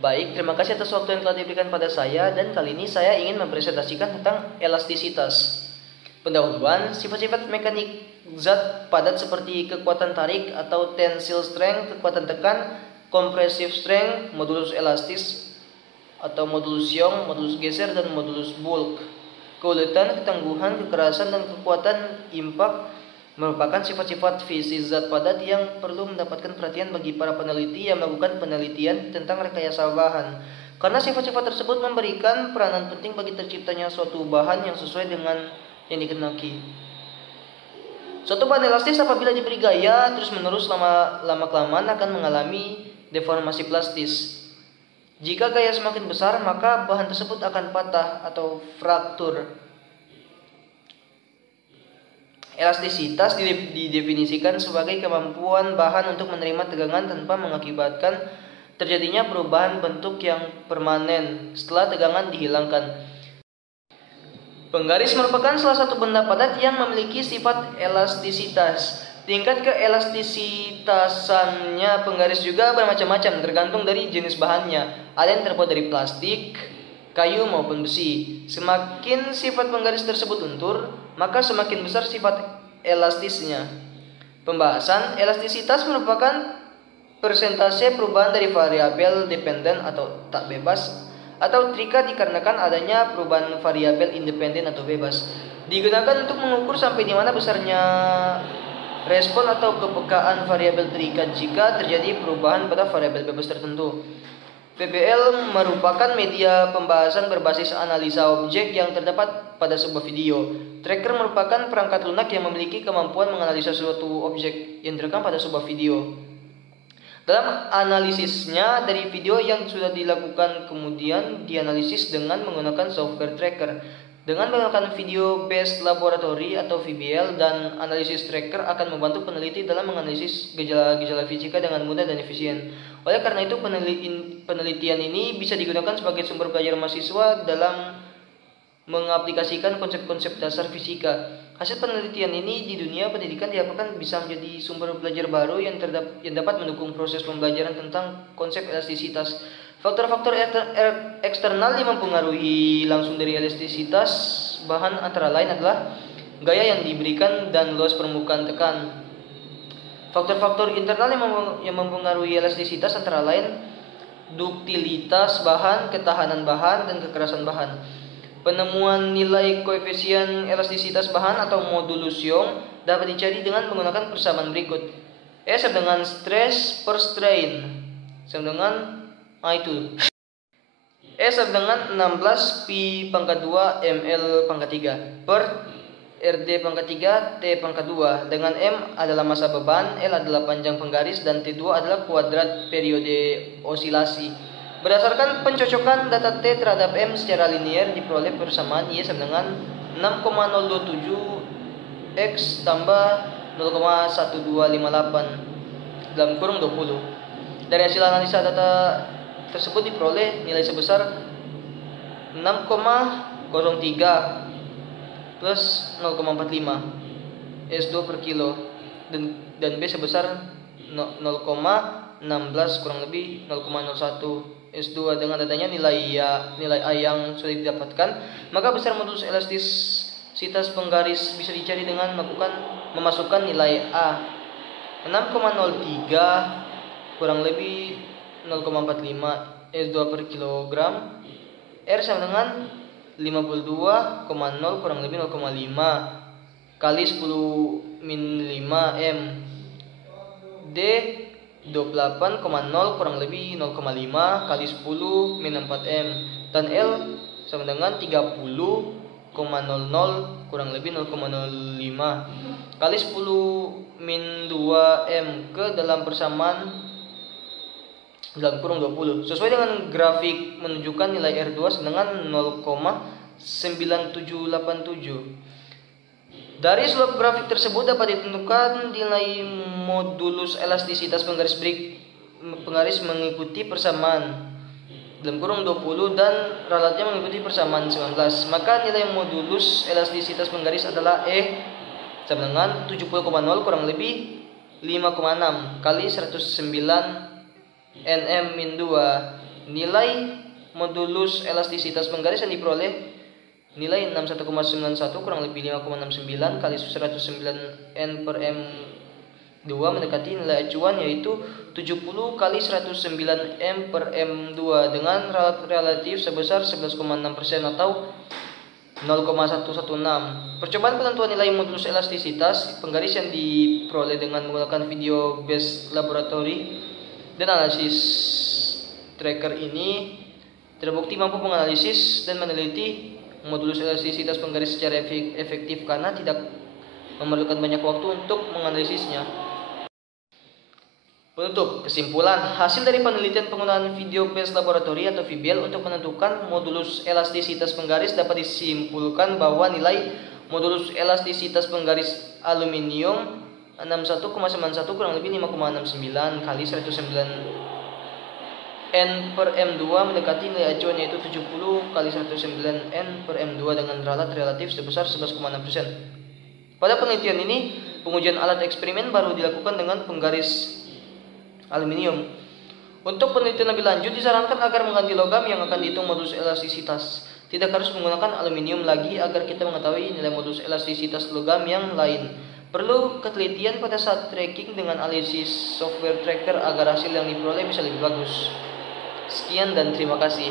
Baik, terima kasih atas waktu yang telah diberikan pada saya, dan kali ini saya ingin mempresentasikan tentang elastisitas. Pendahuluan, sifat-sifat mekanik zat padat seperti kekuatan tarik atau tensile strength, kekuatan tekan, compressive strength, modulus elastis atau modulus Young, modulus geser, dan modulus bulk. Keuletan, ketangguhan, kekerasan, dan kekuatan impak merupakan sifat-sifat fisik zat padat yang perlu mendapatkan perhatian bagi para peneliti yang melakukan penelitian tentang rekayasa bahan. Karena sifat-sifat tersebut memberikan peranan penting bagi terciptanya suatu bahan yang sesuai dengan yang dikehendaki. Suatu bahan elastis apabila diberi gaya terus-menerus lama-kelamaan akan mengalami deformasi plastis. Jika gaya semakin besar, maka bahan tersebut akan patah atau fraktur. Elastisitas didefinisikan sebagai kemampuan bahan untuk menerima tegangan tanpa mengakibatkan terjadinya perubahan bentuk yang permanen setelah tegangan dihilangkan. Penggaris merupakan salah satu benda padat yang memiliki sifat elastisitas. Tingkat keelastisitasannya penggaris juga bermacam-macam tergantung dari jenis bahannya. Ada yang terbuat dari plastik, kayu maupun besi. Semakin sifat penggaris tersebut lentur, maka semakin besar sifat elastisnya. Pembahasan elastisitas merupakan persentase perubahan dari variabel dependen atau tak bebas atau terikat dikarenakan adanya perubahan variabel independen atau bebas. Digunakan untuk mengukur sampai di mana besarnya respon atau kepekaan variabel terikat jika terjadi perubahan pada variabel bebas tertentu. PBL merupakan media pembahasan berbasis analisa objek yang terdapat pada sebuah video. Tracker merupakan perangkat lunak yang memiliki kemampuan menganalisa suatu objek yang terekam pada sebuah video. Dalam analisisnya dari video yang sudah dilakukan kemudian dianalisis dengan menggunakan software tracker. Dengan menggunakan video based laboratory atau VBL dan analisis tracker akan membantu peneliti dalam menganalisis gejala-gejala fisika dengan mudah dan efisien. Oleh karena itu penelitian ini bisa digunakan sebagai sumber belajar mahasiswa dalam mengaplikasikan konsep-konsep dasar fisika. Hasil penelitian ini di dunia pendidikan diharapkan bisa menjadi sumber belajar baru yang dapat mendukung proses pembelajaran tentang konsep elastisitas. Faktor-faktor eksternal yang mempengaruhi langsung dari elastisitas bahan antara lain adalah gaya yang diberikan dan luas permukaan tekan. Faktor-faktor internal yang mempengaruhi elastisitas antara lain duktilitas bahan, ketahanan bahan, dan kekerasan bahan. Penemuan nilai koefisien elastisitas bahan atau modulus Young dapat dicari dengan menggunakan persamaan berikut. E sama dengan stress per strain sama dengan itu. E sama dengan 16 pi pangkat 2 ml pangkat 3 per RD pangkat 3 T pangkat 2, dengan M adalah massa beban, L adalah panjang penggaris, dan T2 adalah kuadrat periode osilasi. Berdasarkan pencocokan data T terhadap M secara linier diperoleh persamaan Y sama dengan 6,027 X tambah 0,1258 dalam kurung 20. Dari hasil analisa data tersebut diperoleh nilai sebesar 6,03 plus 0,45 S2 per kilo dan B sebesar 0,16 kurang lebih 0,01 S2. Dengan adanya nilai A yang sudah didapatkan, maka besar modulus elastisitas penggaris bisa dicari dengan memasukkan nilai A 6,03 kurang lebih 0,45 S2 per kilogram, R sama dengan 52,0 kurang lebih 0,5 kali 10 min 5 M, D 28,0 kurang lebih 0,5 kali 10 min 4 M, dan L sama dengan 30,00 kurang lebih 0,05 kali 10 min 2 M ke dalam persamaan dalam kurung 20. Sesuai dengan grafik menunjukkan nilai R2 dengan 0,9787. Dari slope grafik tersebut dapat ditentukan nilai modulus elastisitas penggaris mengikuti persamaan dalam kurung 20 dan ralatnya mengikuti persamaan 19. Maka nilai modulus elastisitas penggaris adalah E sama dengan 70,0 kurang lebih 5,6 kali 109 Nm min 2 Nilai modulus elastisitas penggaris yang diperoleh nilai 61,91 kurang lebih 5,69 kali 109 N per M2 mendekati nilai acuan yaitu 70 kali 109 M per M2 dengan relatif sebesar 11,6% atau 0,116. Percobaan penentuan nilai modulus elastisitas penggaris yang diperoleh dengan menggunakan video based laboratory dan analisis tracker ini terbukti mampu menganalisis dan meneliti modulus elastisitas penggaris secara efektif karena tidak memerlukan banyak waktu untuk menganalisisnya. Penutup, kesimpulan, hasil dari penelitian penggunaan video based laboratory atau VBL untuk menentukan modulus elastisitas penggaris dapat disimpulkan bahwa nilai modulus elastisitas penggaris aluminium 61,91 kurang lebih 5,69 kali 109 N per M2 mendekati nilai acuan yaitu 70 kali 109 N per M2 dengan relatif sebesar 11,6%. Pada penelitian ini, pengujian alat eksperimen baru dilakukan dengan penggaris aluminium. Untuk penelitian lebih lanjut disarankan agar mengganti logam yang akan dihitung modulus elastisitas. Tidak harus menggunakan aluminium lagi agar kita mengetahui nilai modulus elastisitas logam yang lain. Perlu ketelitian pada saat tracking dengan analisis software tracker agar hasil yang diperoleh bisa lebih bagus. Sekian dan terima kasih.